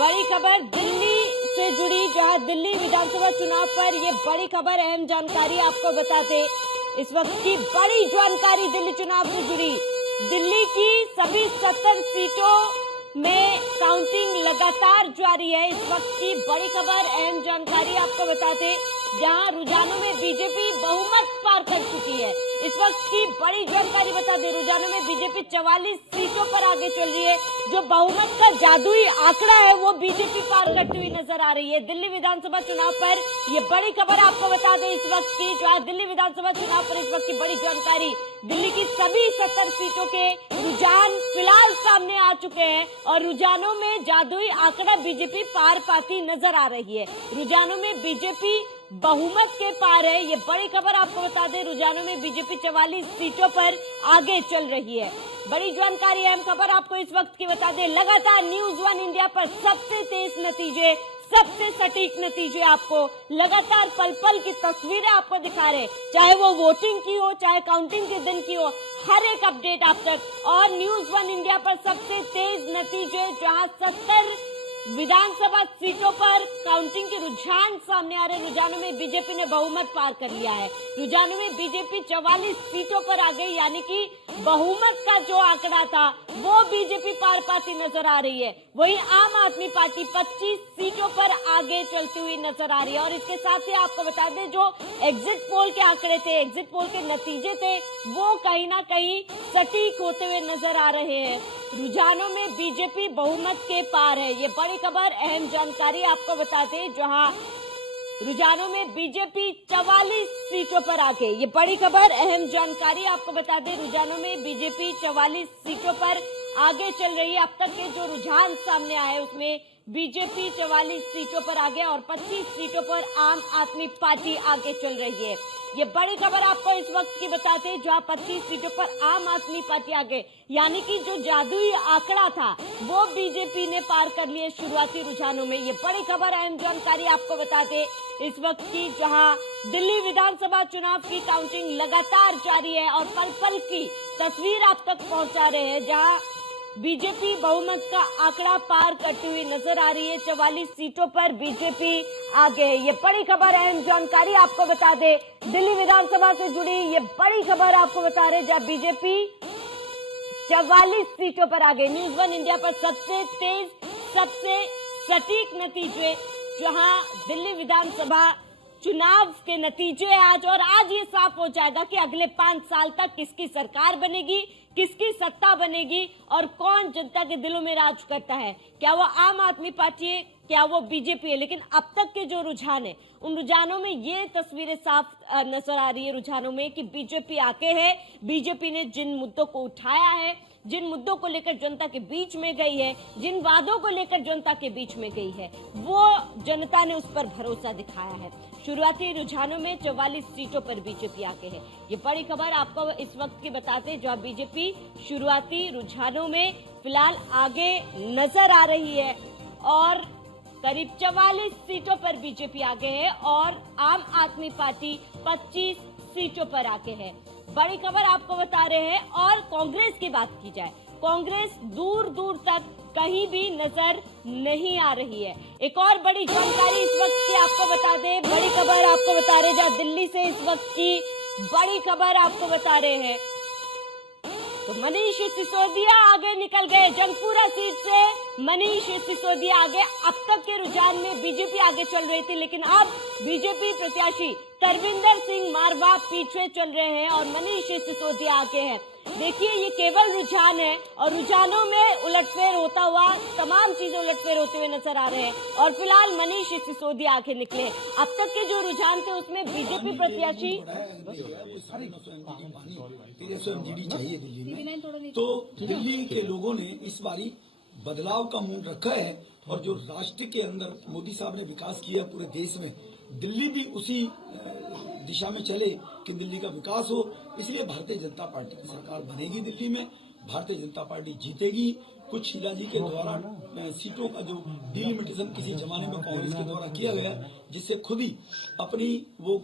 बड़ी खबर दिल्ली से जुड़ी, जहां दिल्ली विधानसभा चुनाव पर ये बड़ी खबर, अहम जानकारी आपको बताते। इस वक्त की बड़ी जानकारी दिल्ली चुनाव से जुड़ी। दिल्ली की सभी 70 सीटों में काउंटिंग लगातार जारी है। इस वक्त की बड़ी खबर, अहम जानकारी आपको बताते, जहां रुझानों में बीजेपी बहुमत पार कर चुकी है। इस वक्त की बड़ी जानकारी बता दें, रुझानों में बीजेपी 44 सीटों पर आगे चल रही है। जो बहुमत का जादुई आंकड़ा है वो बीजेपी पार करती हुई नजर आ रही है। दिल्ली विधानसभा चुनाव पर ये बड़ी खबर आपको बता दें, इस वक्त की जो है दिल्ली विधानसभा चुनाव पर इस वक्त की बड़ी जानकारी। दिल्ली की सभी 70 सीटों के रुझान फिलहाल सामने आ चुके हैं और रुझानों में जादुई आंकड़ा बीजेपी पार पाती नजर आ रही है। रुझानों में बीजेपी बहुमत के पार है। ये बड़ी खबर आपको बता दें, रुझानों में बीजेपी 44 सीटों पर आगे चल रही है। बड़ी जानकारी, अहम खबर आपको इस वक्त की बता दें। लगातार न्यूज़ वन इंडिया पर सबसे तेज नतीजे, सबसे सटीक नतीजे आपको लगातार पल पल की तस्वीरें आपको दिखा रहे, चाहे वो वोटिंग की हो, चाहे काउंटिंग के दिन की हो, हर एक अपडेट आप तक। और न्यूज़ वन इंडिया पर सबसे तेज नतीजे, जहां 70 विधानसभा सीटों पर काउंटिंग के रुझान सामने आ रहे। रुझानों में बीजेपी ने बहुमत पार कर लिया है। रुझानों में बीजेपी 44 सीटों पर आ गई, यानी कि बहुमत का जो आंकड़ा था वो बीजेपी पार पाती नजर आ रही है। वहीं आम आदमी पार्टी 25 सीटों पर आगे चलती हुई नजर आ रही है। और इसके साथ ही आपको बता दें, जो एग्जिट पोल के आंकड़े थे, एग्जिट पोल के नतीजे थे, वो कहीं ना कहीं सटीक होते हुए नजर आ रहे हैं। रुझानों में बीजेपी बहुमत के पार है। ये बड़ी खबर, अहम जानकारी आपको बताते, जहां रुझानों में बीजेपी 44 सीटों पर आगे। ये बड़ी खबर, अहम जानकारी आपको बता दें, रुझानों में बीजेपी 44 सीटों पर आगे चल रही है। अब तक के जो रुझान सामने आए उसमें बीजेपी 44 सीटों पर आगे और 25 सीटों पर आम आदमी पार्टी आगे चल रही है। ये बड़ी खबर आपको इस वक्त की बताते हैं, जहां 25 सीटों पर आम आदमी पार्टी आगे, यानी कि जो जादुई आंकड़ा था वो बीजेपी ने पार कर लिए शुरुआती रुझानों में। ये बड़ी खबर, अहम जानकारी आपको बताते इस वक्त की, जहां दिल्ली विधानसभा चुनाव की काउंटिंग लगातार जारी है और पल पल की तस्वीर आप तक पहुंचा रहे हैं, जहां बीजेपी बहुमत का आंकड़ा पार करती हुई नजर आ रही है। 44 सीटों पर बीजेपी आगे। ये बड़ी खबर, अहम जानकारी आपको बता दे, दिल्ली विधानसभा से जुड़ी ये बड़ी खबर आपको बता रहे, जहां बीजेपी 44 सीटों पर आगे। न्यूज़ वन इंडिया पर सबसे तेज, सबसे सटीक नतीजे, जहां दिल्ली विधानसभा चुनाव के नतीजे आज, और आज ये साफ हो जाएगा कि अगले 5 साल तक किसकी सरकार बनेगी, किसकी सत्ता बनेगी और कौन जनता के दिलों में राज करता है। क्या वो आम आदमी पार्टी है, क्या वो बीजेपी है। लेकिन अब तक के जो रुझान है, उन रुझानों में ये तस्वीरें साफ नजर आ रही है रुझानों में कि बीजेपी आगे है। बीजेपी ने जिन मुद्दों को उठाया है, जिन मुद्दों को लेकर जनता के बीच में गई है, जिन वादों को लेकर जनता के बीच में गई है, वो जनता ने उस पर भरोसा दिखाया है। शुरुआती रुझानों में 44 सीटों पर बीजेपी आगे है। ये बड़ी खबर आपको इस वक्त की बताते, जहां बीजेपी शुरुआती रुझानों में फिलहाल आगे नजर आ रही है और करीब 44 सीटों पर बीजेपी आगे है और आम आदमी पार्टी 25 सीटों पर आगे है। बड़ी खबर आपको बता रहे हैं। और कांग्रेस की बात की जाए, कांग्रेस दूर दूर तक कहीं भी नजर नहीं आ रही है। एक और बड़ी जानकारी इस वक्त की आपको बता दें, बड़ी खबर आपको बता रहे, जहां दिल्ली से इस वक्त की बड़ी खबर आपको बता रहे हैं, तो मनीष सिसोदिया आगे निकल गए। जंगपुरा सीट से मनीष सिसोदिया आगे। अब तक के रुझान में बीजेपी आगे चल रही थी, लेकिन अब बीजेपी प्रत्याशी तरविंदर सिंह मारवा पीछे चल रहे हैं और मनीष सिसोदिया आगे हैं। देखिए, ये केवल रुझान है और रुझानों में उलटफेर होता हुआ, तमाम चीजें उलटफेर होते हुए नजर आ रहे हैं और फिलहाल मनीष सिसोदिया आगे निकले। अब तक के जो रुझान थे उसमें बीजेपी प्रत्याशी चाहिए दिल्ली में, तो दिल्ली के लोगों ने इस बारी बदलाव का मूड रखा है और जो राष्ट्र के अंदर मोदी साहब ने विकास किया पूरे देश में, दिल्ली भी उसी दिशा में चले कि दिल्ली का विकास हो। इसलिए भारतीय जनता पार्टी की सरकार बनेगी दिल्ली में, भारतीय जनता पार्टी जीतेगी। कुछ शीला जी के द्वारा सीटों का जो डिलिमिटेशन किसी जमाने में कांग्रेस के द्वारा किया गया, जिससे खुद ही अपनी वो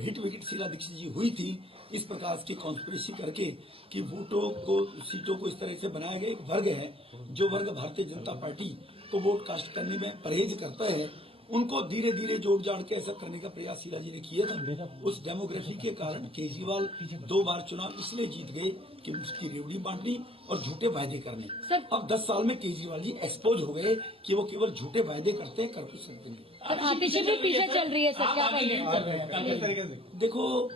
हिट विकेट शीला दीक्षित जी हुई थी, इस प्रकार की कॉन्स्पिरेसी करके कि वोटों को, सीटों को इस तरह से बनाया गया। एक वर्ग है, जो वर्ग भारतीय जनता पार्टी को वोट कास्ट करने में परहेज करता है, उनको धीरे धीरे जोड़ जाड़ के ऐसा करने का प्रयास शीला जी ने किया था। उस डेमोग्राफी के कारण केजरीवाल 2 बार चुनाव इसलिए जीत गए कि उसकी रेवड़ी बांटनी और झूठे वायदे करने। अब 10 साल में केजरीवाल जी एक्सपोज हो गए कि वो केवल झूठे वायदे करते हैं, कर कुछ सकते नहीं। आतिशी भी पीछे चल रही है सर, क्या कहेंगे? देखो,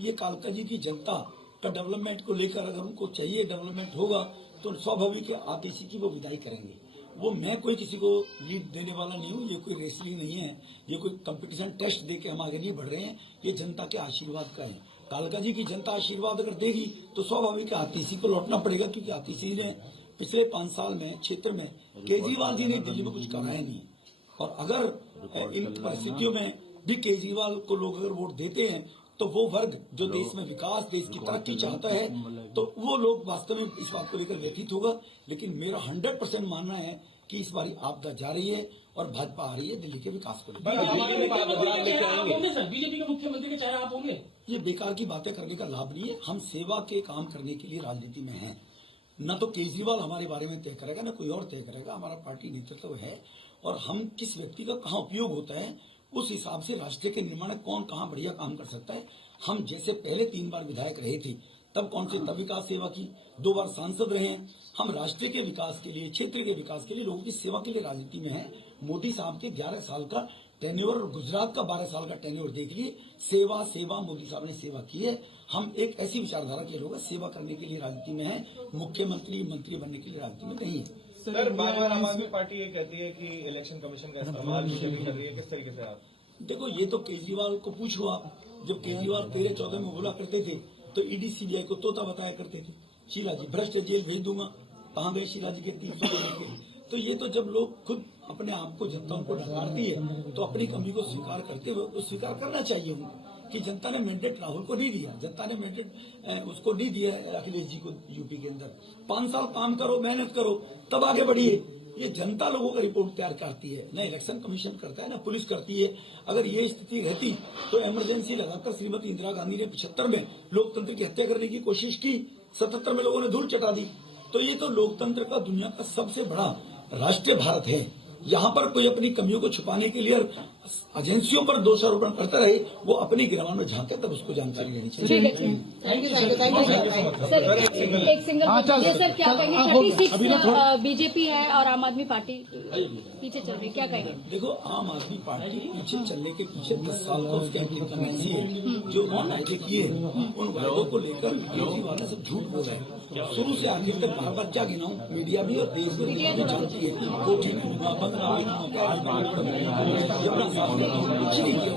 ये कालका जी की जनता का डेवलपमेंट को लेकर अगर उनको चाहिए डेवलपमेंट होगा तो स्वाभाविक है आतिशी की वो विदाई करेंगे। वो मैं कोई किसी को लीड देने वाला नहीं हूँ, ये कोई रेसलिंग नहीं है, ये कोई कंपटीशन टेस्ट देके हम आगे नहीं बढ़ रहे हैं, ये जनता के आशीर्वाद का है। कालका जी की जनता आशीर्वाद अगर देगी तो स्वाभाविक है आतिशी को लौटना पड़ेगा, क्योंकि आतिशी ने पिछले 5 साल में क्षेत्र में केजरीवाल जी ने दिल्ली में कुछ कराया नहीं। और अगर इन परिस्थितियों में भी केजरीवाल को लोग अगर वोट देते हैं तो वो वर्ग जो देश में विकास, देश की तरक्की चाहता है, तो वो लोग वास्तव में इस बात को लेकर व्यथित होगा। लेकिन मेरा 100% मानना है कि इस बारी आपदा जा रही है और भाजपा आ रही है दिल्ली के विकास को लेकर। बीजेपी के मुख्यमंत्री के चेहरा आप होंगे? ये बेकार की बातें करने का लाभ नहीं है। हम सेवा के काम करने के लिए राजनीति में हैं। न तो केजरीवाल हमारे बारे में तय करेगा, न कोई और तय करेगा। हमारा पार्टी नेतृत्व है और हम किस व्यक्ति का कहाँ उपयोग होता है उस हिसाब से राष्ट्र के निर्माण में कौन कहाँ बढ़िया काम कर सकता है। हम जैसे पहले 3 बार विधायक रहे थे तब कौन से तब विकास सेवा की, 2 बार सांसद रहे हैं। हम राष्ट्र के विकास के लिए, क्षेत्र के विकास के लिए, लोगों की सेवा के लिए राजनीति में हैं। मोदी साहब के 11 साल का टेन्योर और गुजरात का 12 साल का टेन्योर देख लिए। सेवा सेवा मोदी साहब ने सेवा की है। हम एक ऐसी विचारधारा के लोग सेवा करने के लिए राजनीति में हैं, मुख्यमंत्री मंत्री बनने के लिए राजनीति में नहीं है। सर, बार-बार आम आदमी पार्टी ये कहती है कि इलेक्शन कमीशन का इस्तेमाल बीजेपी कर रही है, किस तरीके से आप? देखो, ये तो केजरीवाल को पूछो आप। जब केजरीवाल 13-14 में बोला करते थे तो ईडी सीबीआई को तोता बताया करते थे। शीला जी भ्रष्ट जेल भेज दूंगा, कहाँ गए शीला जी के 300 लेके? तो ये तो जब लोग खुद अपने आप को, जनता उनको डकारती है तो अपनी कमी को स्वीकार करते हुए तो स्वीकार करना चाहिए उनको कि जनता ने मैंडेट राहुल को नहीं दिया, जनता ने मैंडेट उसको नहीं दिया अखिलेश जी को यूपी के अंदर। 5 साल काम करो, मेहनत करो, तब आगे बढ़िए। ये जनता लोगों का रिपोर्ट तैयार करती है, ना इलेक्शन कमीशन करता है, ना पुलिस करती है। अगर ये स्थिति रहती तो इमरजेंसी लगाकर श्रीमती इंदिरा गांधी ने 75 में लोकतंत्र की हत्या करने की कोशिश की, 77 में लोगों ने धूल चटा दी। तो ये तो लोकतंत्र का दुनिया का सबसे बड़ा राष्ट्र भारत है। यहाँ पर कोई अपनी कमियों को छुपाने के लिए एजेंसियों पर दोषारोपण करता रहे, वो अपनी गिरवान में झांके, तब उसको जानकारी लेनी चाहिए। एक सिंगल ये सर क्या कहेंगे? 36 बीजेपी है और आम आदमी पार्टी पीछे चल रही, क्या कहेंगे? देखो, आम आदमी पार्टी पीछे चलने के पीछे 10 साल का उसके एमपी है। जो वायदे किए उन वायदों को लेकर केजरीवाल ने सब झूठ बोला है। शुरू से आखिर तक बार बार क्या गिनाऊं, मीडिया भी और देश में जानती है। वो ठीक हुआ, बदलाव कुछ नहीं किया,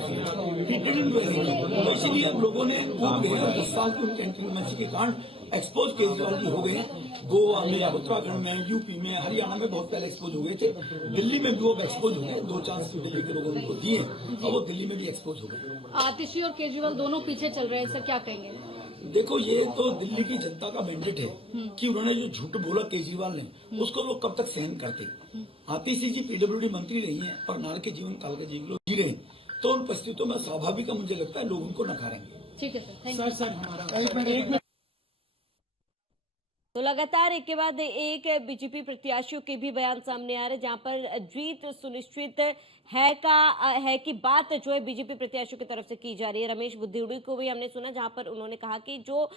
तो इसीलिए हम लोगों ने कूद गए और 10 साल की उनके इंक्रीमेंसी के कारण एक्सपोज केजरीवाल जी हो गए हैं। गोवा में, उत्तराखंड में, यूपी में, हरियाणा में बहुत पहले एक्सपोज हो गए थे। दिल्ली में भी वो एक्सपोज हो गए। 2 चांस दिल्ली के लोगों को दिए और वो दिल्ली में भी एक्सपोज हो गए। आतिशी और केजरीवाल दोनों पीछे चल रहे हैं सर, क्या कहेंगे? देखो, ये तो दिल्ली की जनता का मैंडेट है कि उन्होंने जो झूठ बोला केजरीवाल ने, उसको लोग कब तक सहन करते। आतिशी जी पीडब्ल्यूडी मंत्री रही हैं और नार के जीवन काल के जीवन लोग जी रहे हैं, तो उन परिस्थितियों में स्वाभाविक मुझे लगता है लोग उनको नकारेंगे। ठीक है सर, थैंक यू। तो लगातार एक के बाद एक बीजेपी प्रत्याशियों के भी बयान सामने आ रहे, जहां पर जीत सुनिश्चित है की बात जो है बीजेपी प्रत्याशियों की तरफ से की जा रही है। रमेश बुद्धिउड़ी को भी हमने सुना, जहां पर उन्होंने कहा कि जो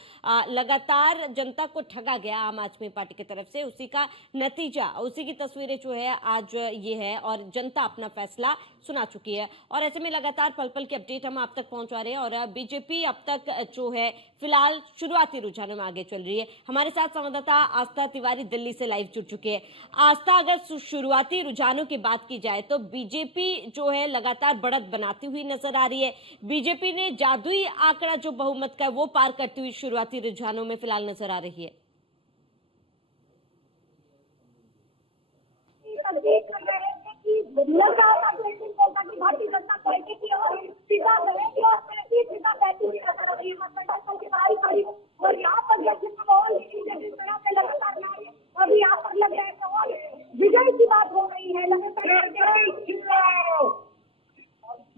लगातार जनता को ठगा गया आम आदमी पार्टी की तरफ से, उसी का नतीजा, उसी की तस्वीरें जो है आज ये है और जनता अपना फैसला सुना चुकी है। और ऐसे में लगातार पल पल की अपडेट हम आप तक पहुंचा रहे हैं और बीजेपी अब तक जो है फिलहाल शुरुआती रुझानों में आगे चल रही है। हमारे साथ संवाददाता आस्था तिवारी दिल्ली से लाइव जुड़ चुके हैं। आस्था, अगर शुरुआती रुझानों की बात की जाए तो बीजेपी जो है लगातार बढ़त बनाती हुई नजर आ रही है। बीजेपी ने जादुई आंकड़ा जो बहुमत का है वो पार करती हुई शुरुआती रुझानों में फिलहाल नजर आ रही है। भारतीय जनता पार्टी की और यहाँ पर अभी यहाँ पर लग रहा है विजय की बात हो रही है लगातार।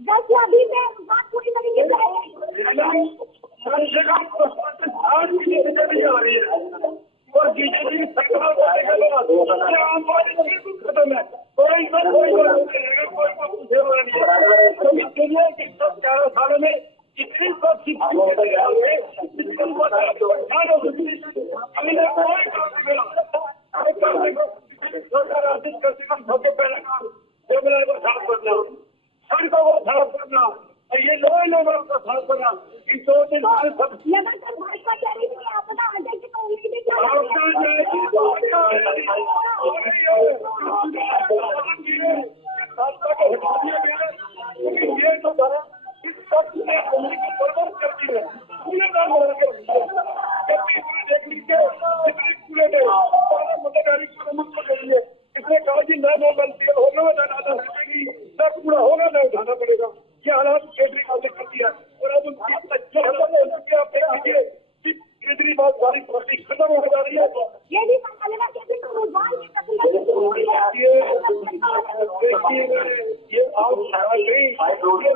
जैसे अभी से बात पूरी तरीके से होगा ना दादा मिलेगी, ना पूरा होगा ना उठाना पड़ेगा। ये हालात केजरीवाल ने कर दिया और अब उनकी आप देखिए कि केजरीवाल सारी पार्टी खत्म हो जा रही है। ये भी पता लगा कि रुझान की तस्वीर देखिए ये आप ये लोगों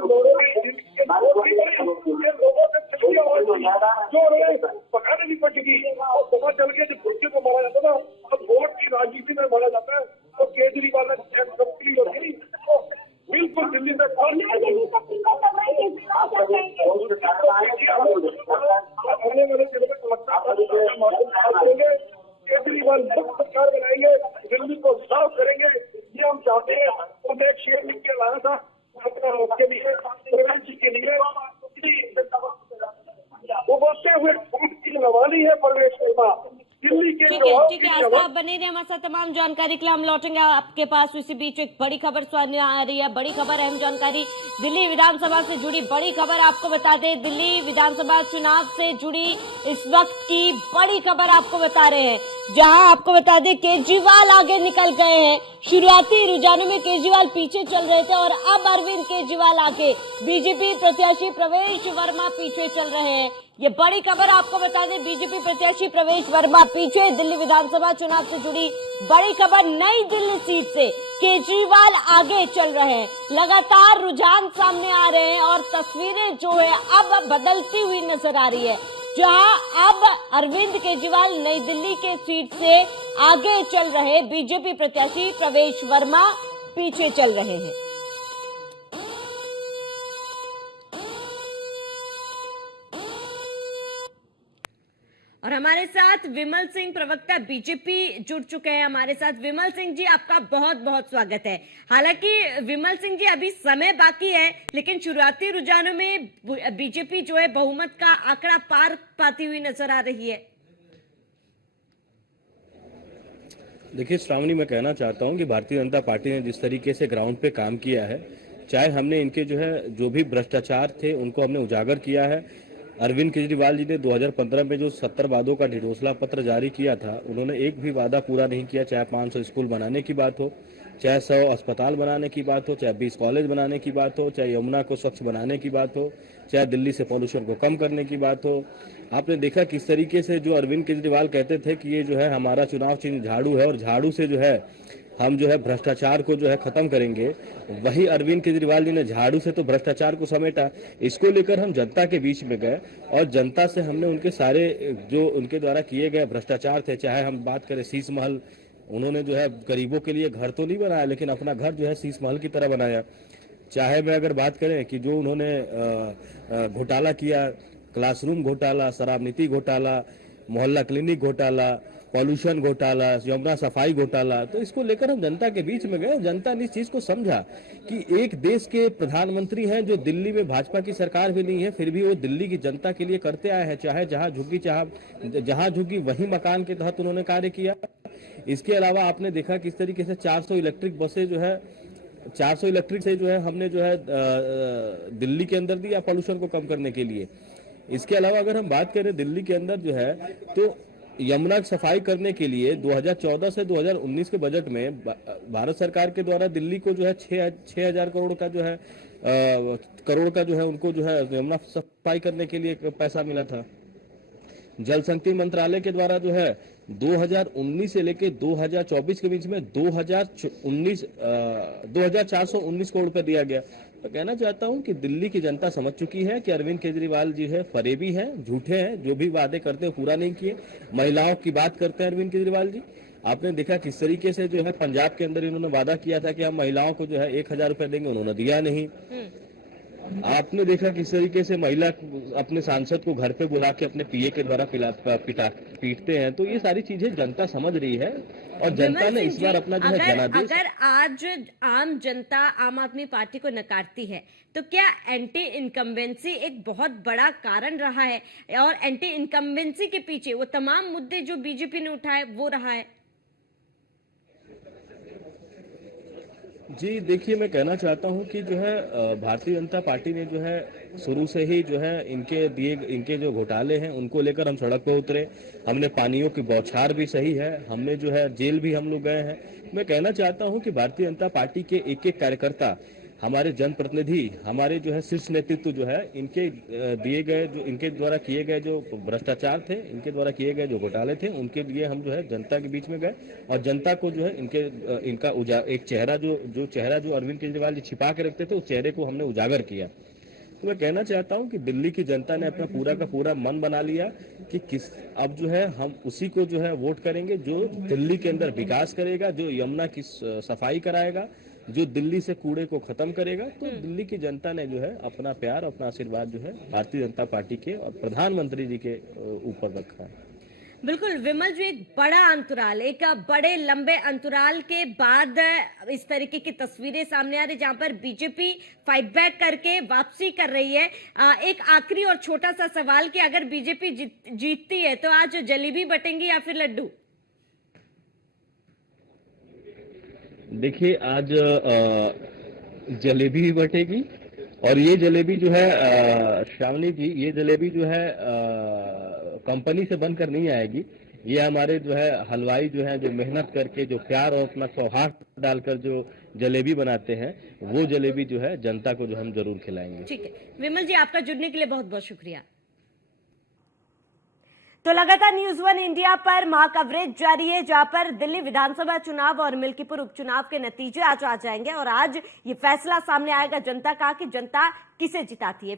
जो उन्हें पकाने नहीं पड़ेगी और पता चल गया जब बच्चे को मारा जाता था, अब वोट की राजनीति में मारा जाता है। तो केजरीवाल ने कंपनी और बिल्कुल दिल्ली में आने वाले दिनों में केजरीवाल मुक्त सरकार बनाएंगे, दिल्ली को साफ करेंगे, ये हम चाहते हैं। और मैं एक शेर लिख के लाया था उसके लिए, प्रवेश जी के लिए, वो बोलते हुए की नवाली है परवेश शर्मा दिल्ली के। ठीक है आस्था, आप बने रहे हमारे साथ। तमाम जानकारी के लिए हम लौटेंगे आपके पास। इसी बीच एक बड़ी खबर सामने आ रही है, बड़ी खबर, अहम जानकारी दिल्ली विधानसभा से जुड़ी बड़ी खबर आपको बता दें। दिल्ली विधानसभा चुनाव से जुड़ी इस वक्त की बड़ी खबर आपको बता रहे हैं, जहां आपको बता दें केजरीवाल आगे निकल गए हैं। शुरुआती रुझानों में केजरीवाल पीछे चल रहे थे और अब अरविंद केजरीवाल आगे, बीजेपी प्रत्याशी प्रवेश वर्मा पीछे चल रहे हैं। ये बड़ी खबर आपको बता दें, बीजेपी प्रत्याशी प्रवेश वर्मा पीछे। दिल्ली विधानसभा चुनाव से जुड़ी बड़ी खबर, नई दिल्ली सीट से केजरीवाल आगे चल रहे हैं। लगातार रुझान सामने आ रहे हैं और तस्वीरें जो है अब बदलती हुई नजर आ रही है, जहां अब अरविंद केजरीवाल नई दिल्ली के सीट से आगे चल रहे, बीजेपी प्रत्याशी प्रवेश वर्मा पीछे चल रहे हैं। और हमारे साथ विमल सिंह, प्रवक्ता बीजेपी, जुड़ चुके हैं हमारे साथ। विमल सिंह जी, आपका बहुत बहुत स्वागत है। हालांकि विमल सिंह जी, अभी समय बाकी है, लेकिन शुरुआती रुझानों में बीजेपी जो है बहुमत का आंकड़ा पार पाती हुई नजर आ रही है। देखिए श्रावणी, मैं कहना चाहता हूं कि भारतीय जनता पार्टी ने जिस तरीके से ग्राउंड पे काम किया है, चाहे हमने इनके जो भी भ्रष्टाचार थे उनको हमने उजागर किया है। अरविंद केजरीवाल जी ने 2015 में जो 70 वादों का ढिढोसला पत्र जारी किया था, उन्होंने एक भी वादा पूरा नहीं किया। चाहे 500 स्कूल बनाने की बात हो, चाहे 100 अस्पताल बनाने की बात हो, चाहे 20 कॉलेज बनाने की बात हो, चाहे यमुना को स्वच्छ बनाने की बात हो, चाहे दिल्ली से पॉल्यूशन को कम करने की बात हो। आपने देखा किस तरीके से जो अरविंद केजरीवाल कहते थे कि ये जो है हमारा चुनाव चिन्ह झाड़ू है और झाड़ू से जो है हम जो है भ्रष्टाचार को जो है खत्म करेंगे, वही अरविंद केजरीवाल जी ने झाड़ू से तो भ्रष्टाचार को समेटा। इसको लेकर हम जनता के बीच में गए और जनता से हमने उनके सारे जो उनके द्वारा किए गए भ्रष्टाचार थे, चाहे हम बात करें शीश महल, उन्होंने जो है गरीबों के लिए घर तो नहीं बनाया, लेकिन अपना घर जो है शीश महल की तरह बनाया। चाहे मैं अगर बात करें कि जो उन्होंने घोटाला किया, क्लासरूम घोटाला, शराब नीति घोटाला, मोहल्ला क्लिनिक घोटाला, पॉल्यूशन घोटाला, यमुना सफाई घोटाला, तो इसको लेकर हम जनता के बीच में गए। जनता ने इस चीज को समझा कि एक देश के प्रधानमंत्री हैं जो दिल्ली में भाजपा की सरकार भी नहीं है, फिर भी वो दिल्ली की जनता के लिए करते आए हैं। चाहे जहां झुकी वही मकान के तहत उन्होंने कार्य किया। इसके अलावा आपने देखा किस तरीके से 400 इलेक्ट्रिक बसें जो है 400 इलेक्ट्रिक से जो है हमने जो है दिल्ली के अंदर दिया पॉल्यूशन को कम करने के लिए। इसके अलावा अगर हम बात करें दिल्ली के अंदर जो है, तो यमुना की सफाई करने के लिए 2014 से 2019 के बजट में भारत सरकार के द्वारा दिल्ली को जो है 6,000 करोड़ का जो है उनको जो है यमुना सफाई करने के लिए पैसा मिला था। जल शक्ति मंत्रालय के द्वारा जो है 2019 से लेकर 2024 के बीच में 2,419 करोड़ रुपए दिया गया। तो कहना चाहता हूं कि दिल्ली की जनता समझ चुकी है कि अरविंद केजरीवाल जी है फरेबी हैं, झूठे हैं, जो भी वादे करते हैं पूरा नहीं किए। महिलाओं की बात करते हैं अरविंद केजरीवाल जी, आपने देखा किस तरीके से जो है पंजाब के अंदर इन्होंने वादा किया था कि हम महिलाओं को जो है 1,000 रुपए देंगे, उन्होंने दिया नहीं। आपने देखा किस तरीके से महिला अपने सांसद को घर पे बुला के अपने पीए के द्वारा पीटते हैं। तो ये सारी चीजें जनता समझ रही है और जनता ने इस बार अपना जो है जनादेश। अगर आज आम जनता आम आदमी पार्टी को नकारती है, तो क्या एंटी इनकम्बेंसी एक बहुत बड़ा कारण रहा है? और एंटी इनकम्बेंसी के पीछे वो तमाम मुद्दे जो बीजेपी ने उठाए वो रहा है। जी देखिए, मैं कहना चाहता हूं कि जो है भारतीय जनता पार्टी ने जो है शुरू से ही जो है इनके जो घोटाले हैं उनको लेकर हम सड़क पर उतरे। हमने पानियों की बौछार भी सही है, हमने जो है जेल भी हम लोग गए हैं। मैं कहना चाहता हूं कि भारतीय जनता पार्टी के एक एक कार्यकर्ता, हमारे जनप्रतिनिधि, हमारे जो है शीर्ष नेतृत्व जो है, इनके दिए गए जो इनके द्वारा किए गए जो भ्रष्टाचार थे, इनके द्वारा किए गए जो घोटाले थे, उनके लिए हम जो है जनता के बीच में गए और जनता को जो है इनका एक चेहरा जो अरविंद केजरीवाल जी छिपा के रखते थे, उस चेहरे को हमने उजागर किया। तो मैं कहना चाहता हूं कि दिल्ली की जनता ने अपना पूरा का पूरा मन बना लिया कि अब जो है हम उसी को जो है वोट करेंगे जो दिल्ली के अंदर विकास करेगा, जो यमुना की सफाई कराएगा, जो दिल्ली से कूड़े को खत्म करेगा। तो दिल्ली की जनता ने जो है अपना प्यार, अपना आशीर्वाद जो है भारतीय जनता पार्टी के और प्रधानमंत्री जी के ऊपर रखा है। बिल्कुल विमल जी, एक बड़ा अंतराल, एक बड़े लंबे अंतराल के बाद इस तरीके की तस्वीरें सामने आ रही जहां पर बीजेपी फाइट बैक करके वापसी कर रही है। एक आखिरी और छोटा सा सवाल कि अगर बीजेपी जीतती है तो आज जलेबी बटेंगी या फिर लड्डू? देखिए, आज जलेबी भी बटेगी और ये जलेबी जो है श्रावणी जी, ये जलेबी जो है कंपनी से बनकर नहीं आएगी। ये हमारे जो है हलवाई जो है, जो मेहनत करके, जो प्यार और अपना सौहार्द डालकर जो जलेबी बनाते हैं, वो जलेबी जो है जनता को जो हम जरूर खिलाएंगे। ठीक है विमल जी, आपका जुड़ने के लिए बहुत बहुत शुक्रिया। तो लगातार न्यूज़ 1 इंडिया पर महा कवरेज जारी है, जहां पर दिल्ली विधानसभा चुनाव और मिल्कीपुर उपचुनाव के नतीजे आज आ जाएंगे और आज ये फैसला सामने आएगा जनता का कि जनता किसे जिताती है।